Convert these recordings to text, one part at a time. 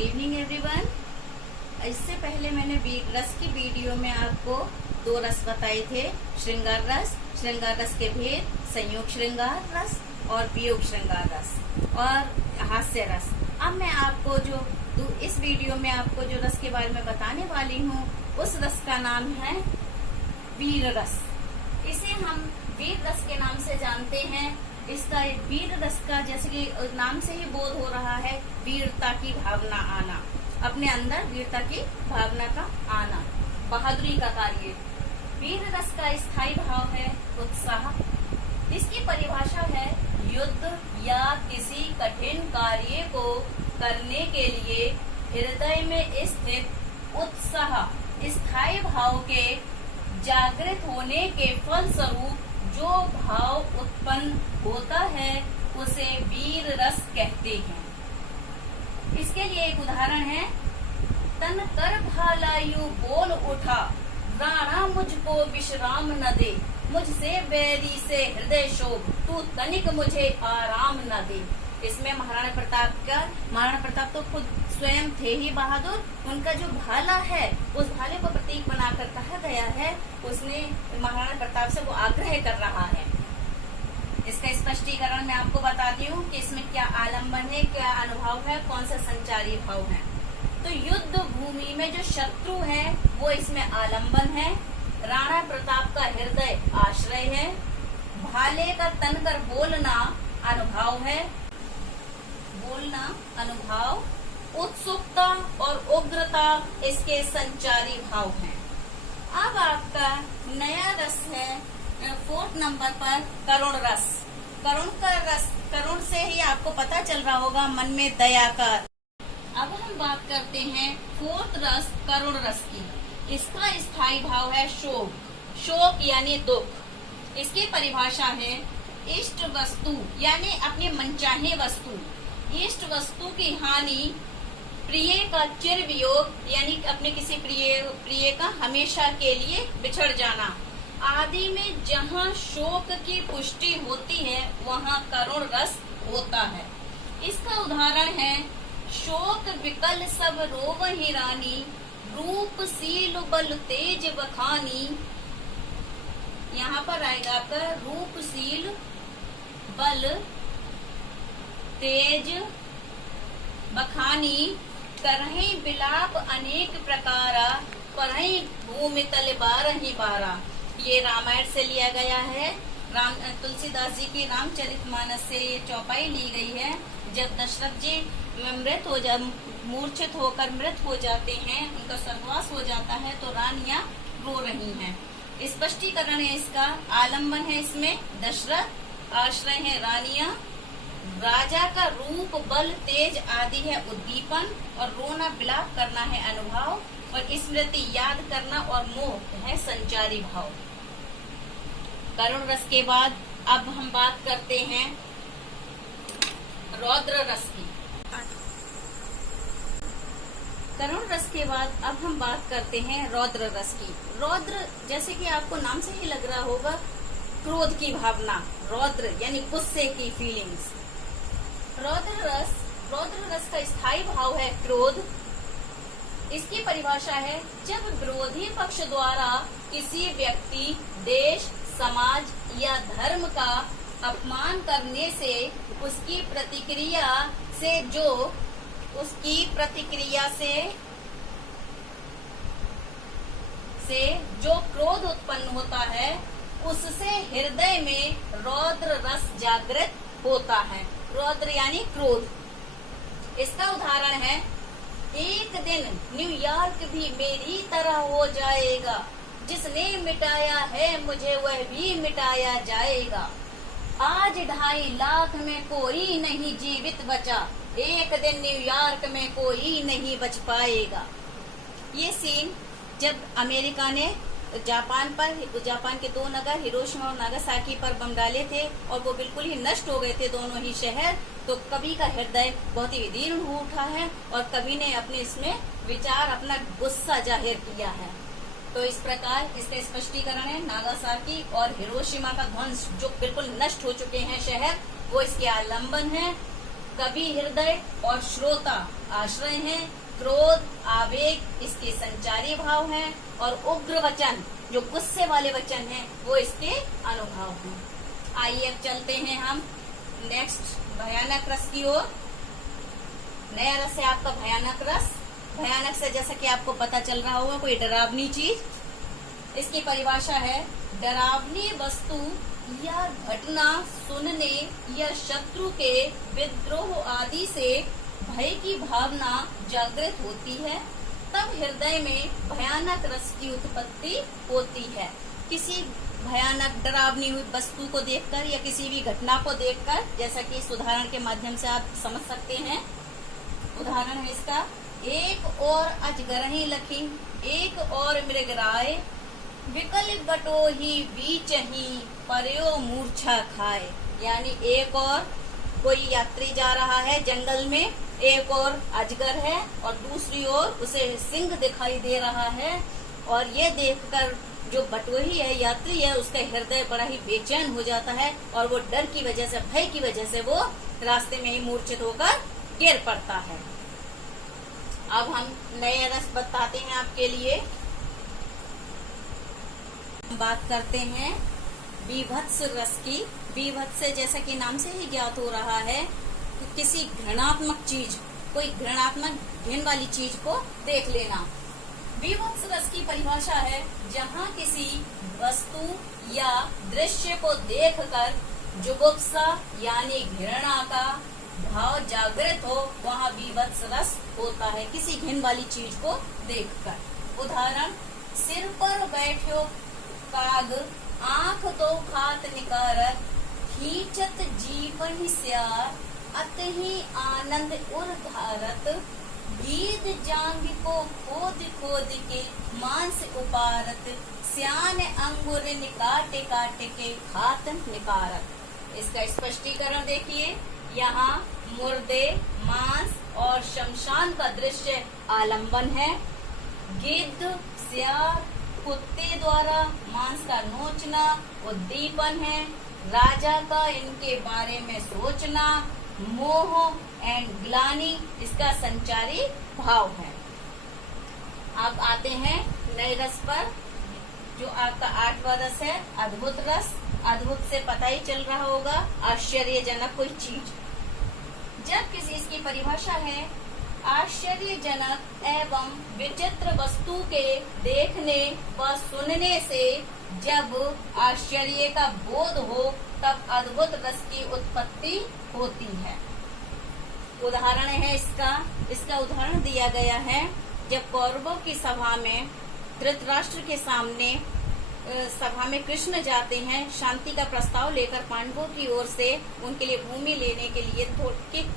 Good evening everyone. इससे पहले मैंने रस की वीडियो में आपको 2 रस बताए थे, श्रृंगार रस के भेद, संयोग श्रृंगार रस और वियोग श्रृंगार रस और हास्य रस। अब मैं आपको इस वीडियो में आपको जो रस के बारे में बताने वाली हूँ, उस रस का नाम है वीर रस। इसे हम वीर रस के नाम से जानते हैं। इसका वीर रस का, जैसे कि नाम से ही बोध हो रहा है, वीरता की भावना आना, अपने अंदर वीरता की भावना का आना, बहादुरी का कार्य। वीर रस का स्थायी भाव है उत्साह। इसकी परिभाषा है युद्ध या किसी कठिन कार्य को करने के लिए हृदय में स्थित उत्साह, स्थायी भाव के जागृत होने के फलस्वरूप जो भाव उत्पन्न होता है उसे वीर रस कहते हैं। इसके लिए एक उदाहरण है, तन कर भालायु बोल उठा, राणा मुझको विश्राम न दे, मुझसे बैरी से हृदय शोभ, तू तनिक मुझे आराम न दे। इसमें महाराणा प्रताप तो खुद स्वयं थे ही बहादुर। उनका जो भाला है, उस भाले को प्रतीक बनाकर कहा गया है, उसने महाराणा प्रताप से वो आग्रह कर रहा है। इसका स्पष्टीकरण मैं आपको बताती हूँ कि इसमें क्या आलम्बन है, क्या अनुभव है, कौन सा संचारी भाव है। तो युद्ध भूमि में जो शत्रु है वो इसमें आलम्बन है, राणा प्रताप का हृदय आश्रय है, भाले का तनकर बोलना अनुभव है, बोलना अनुभव, उत्सुकता और उग्रता इसके संचारी भाव हैं। अब आपका नया रस है 4th नंबर पर करुण रस। करुण से ही आपको पता चल रहा होगा मन में दया का। अब हम बात करते हैं 4th रस करुण रस की। इसका स्थायी भाव है शोक यानी दुख। इसकी परिभाषा है इष्ट वस्तु यानी अपने मनचाहे वस्तु, इष्ट वस्तु की हानि, प्रिय का चिर वियोग यानी अपने किसी प्रिय का हमेशा के लिए बिछड़ जाना आदि में जहाँ शोक की पुष्टि होती है वहाँ करुण रस होता है। इसका उदाहरण है, शोक विकल सब रोव ही रानी, रूप सील बल तेज बखानी। यहाँ पर आएगा आपका रूप सील बल तेज बखानी, करही बिलाप अनेक प्रकारा, परही भूमि तल बारही बारा। ये रामायण से लिया गया है। तुलसीदास जी की रामचरितमानस से ये चौपाई ली गई है। जब दशरथ जी मूर्छित होकर मृत हो जाते हैं, उनका स्वर्गवास हो जाता है, तो रानियां रो रही हैं। स्पष्टीकरण है इसका, आलम्बन है इसमें दशरथ, आश्रय है रानियां, राजा का रूप बल तेज आदि है उद्दीपन, और रोना विलाप करना है अनुभव, और स्मृति याद करना और मोह है संचारी भाव। करुण रस के बाद अब हम बात करते हैं रौद्र रस की। करुण रस के बाद अब हम बात करते हैं रौद्र रस की। रौद्र, जैसे कि आपको नाम से ही लग रहा होगा, क्रोध की भावना, रौद्र यानी गुस्से की फीलिंग्स। रौद्र रस का स्थायी भाव है क्रोध। इसकी परिभाषा है, जब विरोधी पक्ष द्वारा किसी व्यक्ति, देश, समाज या धर्म का अपमान करने से उसकी प्रतिक्रिया से जो क्रोध उत्पन्न होता है, उससे हृदय में रौद्र रस जागृत होता है। रौद्र यानी क्रोध। इसका उदाहरण है, एक दिन न्यूयॉर्क भी मेरी तरह हो जाएगा, जिसने मिटाया है मुझे वह भी मिटाया जाएगा। आज 2.5 लाख में कोई नहीं जीवित बचा, एक दिन न्यूयॉर्क में कोई नहीं बच पाएगा। ये सीन जब अमेरिका ने जापान के 2 नगर हिरोशिमा और नागासाकी पर बम डाले थे और वो बिल्कुल ही नष्ट हो गए थे दोनों ही शहर, तो कवि का हृदय बहुत ही विदीर्ण हो उठा है और कवि ने अपने इसमें विचार, अपना गुस्सा जाहिर किया है। तो इस प्रकार इसका स्पष्टीकरण है, नागासाकी और हिरोशिमा का ध्वंस जो बिल्कुल नष्ट हो चुके हैं शहर, वो इसके आलम्बन है। कवि हृदय और श्रोता आश्रय हैं। क्रोध आवेग इसके संचारी भाव हैं और उग्र वचन जो गुस्से वाले वचन हैं वो इसके अनुभव हैं। आइए अब चलते हैं हम नेक्स्ट भयानक रस की ओर। नया रस है आपका भयानक रस। भयानक से जैसा कि आपको पता चल रहा होगा कोई डरावनी चीज। इसकी परिभाषा है डरावनी वस्तु या घटना सुनने या शत्रु के विद्रोह आदि से भय की भावना जागृत होती है, तब हृदय में भयानक रस की उत्पत्ति होती है। किसी भयानक डरावनी हुई वस्तु को देखकर या किसी भी घटना को देखकर, जैसा कि इस उदाहरण के माध्यम से आप समझ सकते हैं। उदाहरण है इसका, एक और अजगरहि लखी, एक और मृगराय, विकल बटो ही बीच ही पर्यो मूर्छा खाए। यानी एक और कोई यात्री जा रहा है जंगल में, एक और अजगर है और दूसरी ओर उसे सिंह दिखाई दे रहा है, और ये देखकर जो बटोही है, यात्री है, उसका हृदय बड़ा ही बेचैन हो जाता है और वो डर की वजह से, भय की वजह से वो रास्ते में ही मूर्छित होकर गिर पड़ता है। अब हम नए रस बताते हैं आपके लिए। बात करते हैं बीभत्स रस की। बीभत्स जैसा कि नाम से ही ज्ञात हो रहा है, किसी घृणात्मक चीज, कोई घृणात्मक घिन वाली चीज को देख लेना। बीभत्स रस की परिभाषा है जहाँ किसी वस्तु या दृश्य को देखकर जुगुप्सा यानी घृणा का भाव जागृत हो, वहाँ बीभत्स रस होता है, किसी घिन वाली चीज को देखकर। उदाहरण, सिर पर बैठो काग, आंख तो खात निकारत, खींचत जीवन स्यार, अतहि आनंद उर धारत, गीत जांग को खोद खोद के मांस उपारत, सियान अंगुर निकाट काट के खात निकारत। इसका स्पष्टीकरण देखिए। यहाँ मुर्दे, मांस और शमशान का दृश्य आलंबन है। गिद्ध, सियार, कुत्ते द्वारा मांस का नोचना उद्दीपन है। राजा का इनके बारे में सोचना मोह एंड ग्लानि इसका संचारी भाव है। अब आते हैं नए रस पर, जो आपका 8वां रस है अद्भुत रस। अद्भुत से पता ही चल रहा होगा आश्चर्यजनक कोई चीज। जब किसी, इसकी परिभाषा है आश्चर्यजनक एवं विचित्र वस्तु के देखने व सुनने से जब आश्चर्य का बोध हो तब अद्भुत रस की उत्पत्ति होती है। उदाहरण है इसका उदाहरण दिया गया है, जब कौरवों की सभा में धृतराष्ट्र के सामने सभा में कृष्ण जाते हैं शांति का प्रस्ताव लेकर पांडवों की ओर से उनके लिए भूमि लेने के लिए,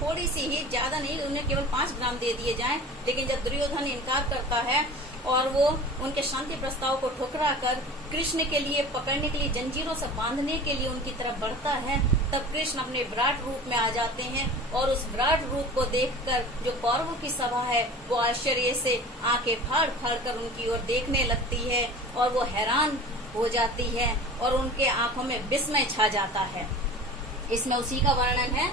थोड़ी सी ही, ज्यादा नहीं, उन्हें केवल 5 ग्राम दे दिए जाएं। लेकिन जब दुर्योधन इनकार करता है और वो उनके शांति प्रस्ताव को ठुकरा कर कृष्ण के लिए पकड़ने के लिए, जंजीरों से बांधने के लिए उनकी तरफ बढ़ता है, तब कृष्ण अपने विराट रूप में आ जाते हैं और उस विराट रूप को देखकर जो कौरवों की सभा है वो आश्चर्य से आंखें फाड़ फाड़ कर उनकी ओर देखने लगती है और वो हैरान हो जाती है और उनके आंखों में विस्मय छा जाता है। इसमें उसी का वर्णन है।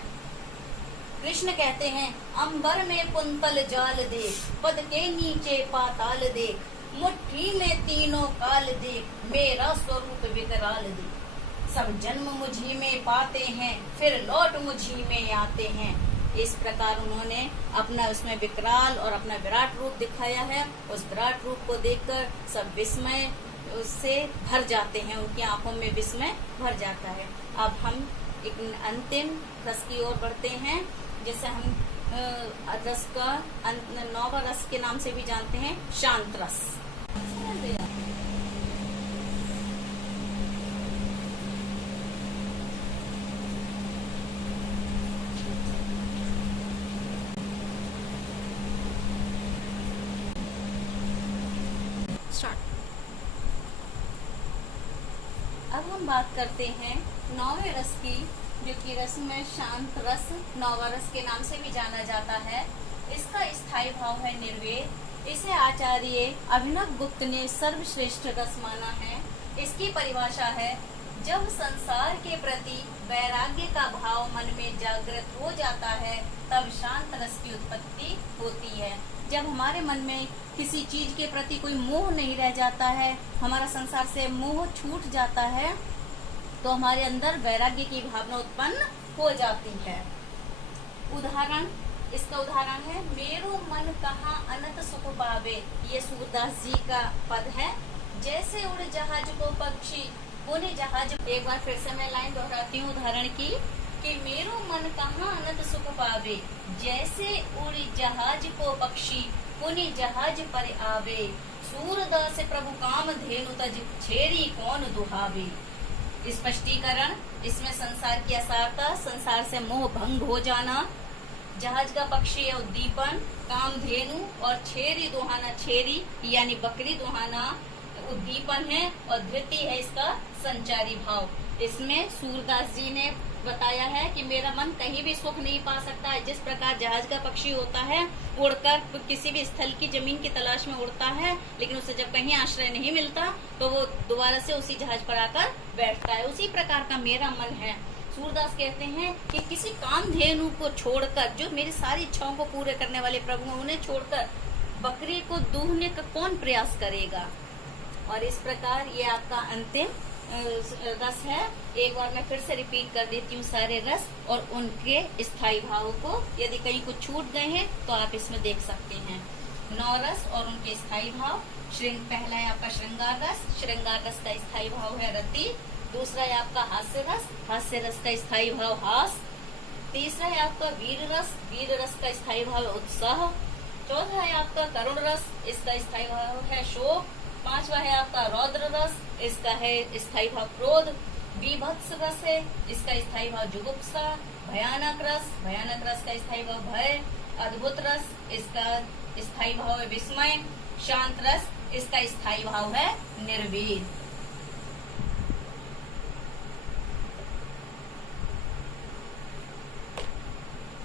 कृष्ण कहते हैं, अंबर में कुंतल जाल देख, पद के नीचे पाताल देख, मुट्ठी में तीनों काल देख, मेरा स्वरूप विकराल देख। सब जन्म मुझी में पाते हैं, फिर लौट मुझी में आते हैं। इस प्रकार उन्होंने अपना उसमें विकराल और अपना विराट रूप दिखाया है। उस विराट रूप को देखकर सब विस्मय उससे भर जाते हैं, उनकी आंखों में विस्मय भर जाता है। अब हम एक अंतिम रस की ओर बढ़ते हैं, जिसे हम रस का 9वां रस के नाम से भी जानते हैं, शांत रस। अब हम बात करते हैं 9वें रस की, जो कि रस में शांत रस, 9वां रस के नाम से भी जाना जाता है। इसका स्थायी भाव है निर्वेद। इसे आचार्य अभिनव गुप्त ने सर्वश्रेष्ठ रस माना है। इसकी परिभाषा है, जब संसार के प्रति वैराग्य का भाव मन में जागृत हो जाता है तब शांत रस की उत्पत्ति होती है। जब हमारे मन में किसी चीज के प्रति कोई मोह नहीं रह जाता है, हमारा संसार से मोह छूट जाता है, तो हमारे अंदर वैराग्य की भावना उत्पन्न हो जाती है। उदाहरण, इसका उदाहरण है, मेरो मन कहाँ अनंत सुख पावे। ये सूरदास जी का पद है। जैसे उड़ जहाज को पक्षी पुण्य जहाज। एक बार फिर से मैं लाइन दोहराती हूँ उदाहरण की, कि मेरो मन कहाँ अनंत सुख पावे, जैसे उड़ी जहाज को पक्षी पुण्य जहाज पर आवे। सूरदास प्रभु काम धेनु तज छेड़ी कौन दुहावे। स्पष्टीकरण, इसमें संसार की असारता, संसार से मोह भंग हो जाना, जहाज का पक्षी है उद्दीपन, कामधेनु और छेरी दुहाना, छेरी यानी बकरी दुहाना उद्दीपन है और धृति है इसका संचारी भाव। इसमें सूरदास जी ने बताया है कि मेरा मन कहीं भी सुख नहीं पा सकता है। जिस प्रकार जहाज का पक्षी होता है, उड़कर किसी भी स्थल की जमीन की तलाश में उड़ता है, लेकिन उसे जब कहीं आश्रय नहीं मिलता तो वो दोबारा से उसी जहाज पर आकर बैठता है, उसी प्रकार का मेरा मन है। सूरदास कहते हैं कि किसी कामधेनु को छोड़कर, जो मेरी सारी इच्छाओं को पूरे करने वाले प्रभु हैं, उन्हें छोड़कर बकरी को दूहने का कौन प्रयास करेगा। और इस प्रकार ये आपका अंतिम रस है। एक बार मैं फिर से रिपीट कर देती हूँ सारे रस और उनके स्थायी भावों को। यदि कहीं कुछ छूट गए हैं तो आप इसमें देख सकते हैं। 9 रस और उनके स्थायी भाव। पहला है आपका श्रृंगार रस। श्रृंगार रस का स्थायी भाव है रति। दूसरा है आपका हास्य रस। हास्य रस का स्थायी भाव हास। तीसरा है आपका वीर रस। वीर रस का स्थायी भाव है उत्साह। चौथा है आपका करुण रस। इसका स्थायी भाव है शोक। पांचवा है आपका रौद्र रस। इसका है स्थायी भाव क्रोध। विभत्स रस है, इसका स्थायी भाव जुगुप्सा। भयानक रस। भयानक रस का स्थायी भाव भय। अद्भुत रस, इसका स्थायी भाव है विस्मय। शांत रस, इसका स्थायी भाव है निर्वीर।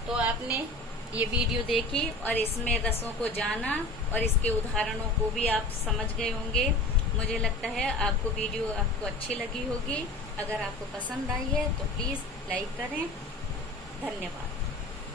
तो आपने ये वीडियो देखी और इसमें रसों को जाना और इसके उदाहरणों को भी आप समझ गए होंगे। मुझे लगता है आपको वीडियो अच्छी लगी होगी। अगर आपको पसंद आई है तो प्लीज लाइक करें। धन्यवाद।